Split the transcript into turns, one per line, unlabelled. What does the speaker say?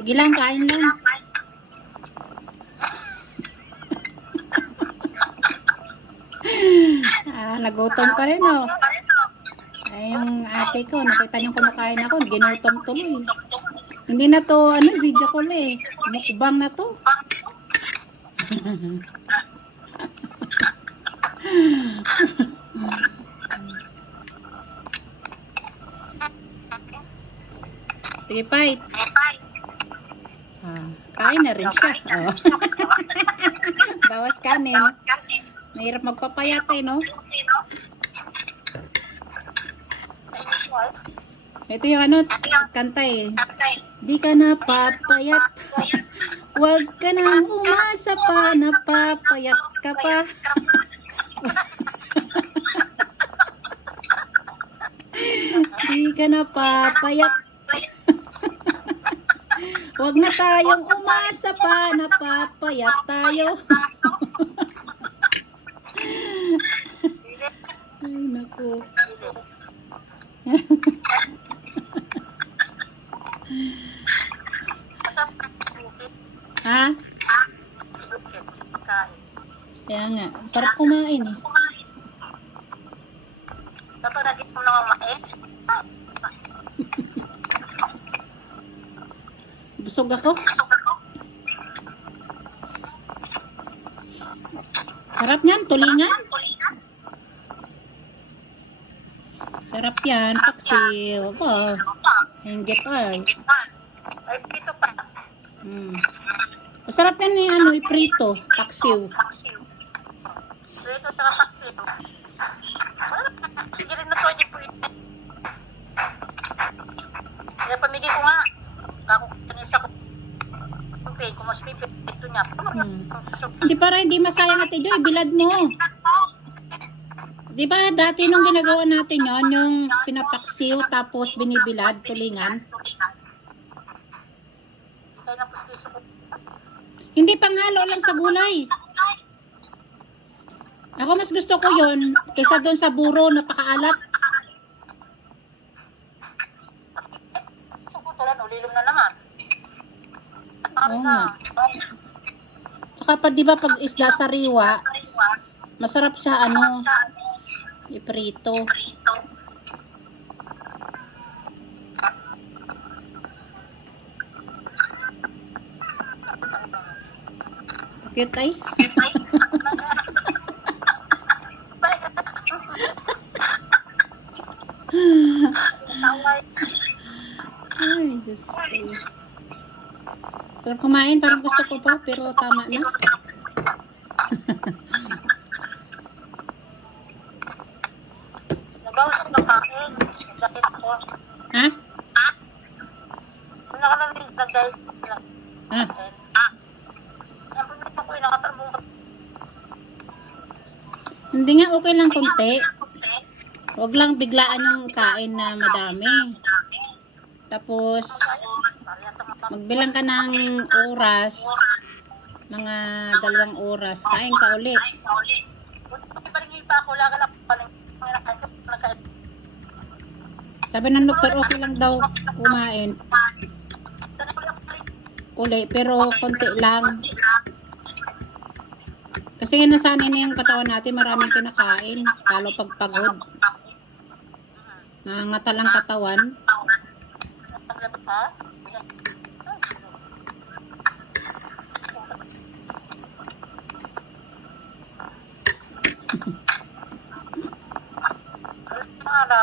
Sige lang, kain lang. ah, nagutom pa rin, oh. Ay, yung ate ko, nakita niyong kumakain ako, ginutom tuloy. Hindi na to, ano, video call eh. Mukbang na to. Sige, Pai. Ah, kain na rin siya. Oh. Bawas kanin. Mahirap magpapayat eh, no? Ito yung ano, kanta eh. Di ka napapayat. Huwag ka nang umasa pa, napapayat ka pa. Di ka napapayat. Huwag na tayong umasa pa, napapayat tayo. Ay, naku. Ha? Kaya nga, sarap kumain eh.
Dapat lagi mo naman mais.
Busog ako. Sarap niyan, tulingan. Sarap yan, paksiw. Aba, hinggit ay.
Dito pa.
Hmm. Masarap yan eh, ano, iprito, paksiw.
Dito sa paksiw. Sige rin na pwede. Kaya pamigay ko nga. Kako kanisa ko. Ang pay ko, mas pipit ito niya.
Hmm. Hindi para hindi masayang ate Joy, bilad mo. Di ba dati nung ginagawa natin yon yung pinapaksiw tapos binibilad, tulingan? Hindi pangalo lang sa gulay. Ako mas gusto ko yon kaysa doon sa buro na pakaalat.
Sukutulan, ulilom na naman.
Oo
na?
Tsaka pa di ba pag isda sa riwa, masarap siya ano, iprito. Cute ay. Ay, Diyos ko. Sarap kumain, parang gusto ko pa, pero tama na.
Nagawa sa nakain. Nagdakit ako.
Ha?
Kung nakalalim, nagdahil lang.
Ha?
Ang pumita ko, nakatalbong ka.
Hindi nga, okay lang konti. Huwag lang biglaan yung kain na madami. Tapos, magbilang ka ng oras, mga dalawang oras, kain ka ulit. Sabi ng doktor, okay lang daw kumain uli, pero konti lang. Kasi nga nasanay na yung katawan natin, maraming kinakain, lalo pag pagod. Nangangata lang katawan.
Ha? Araw.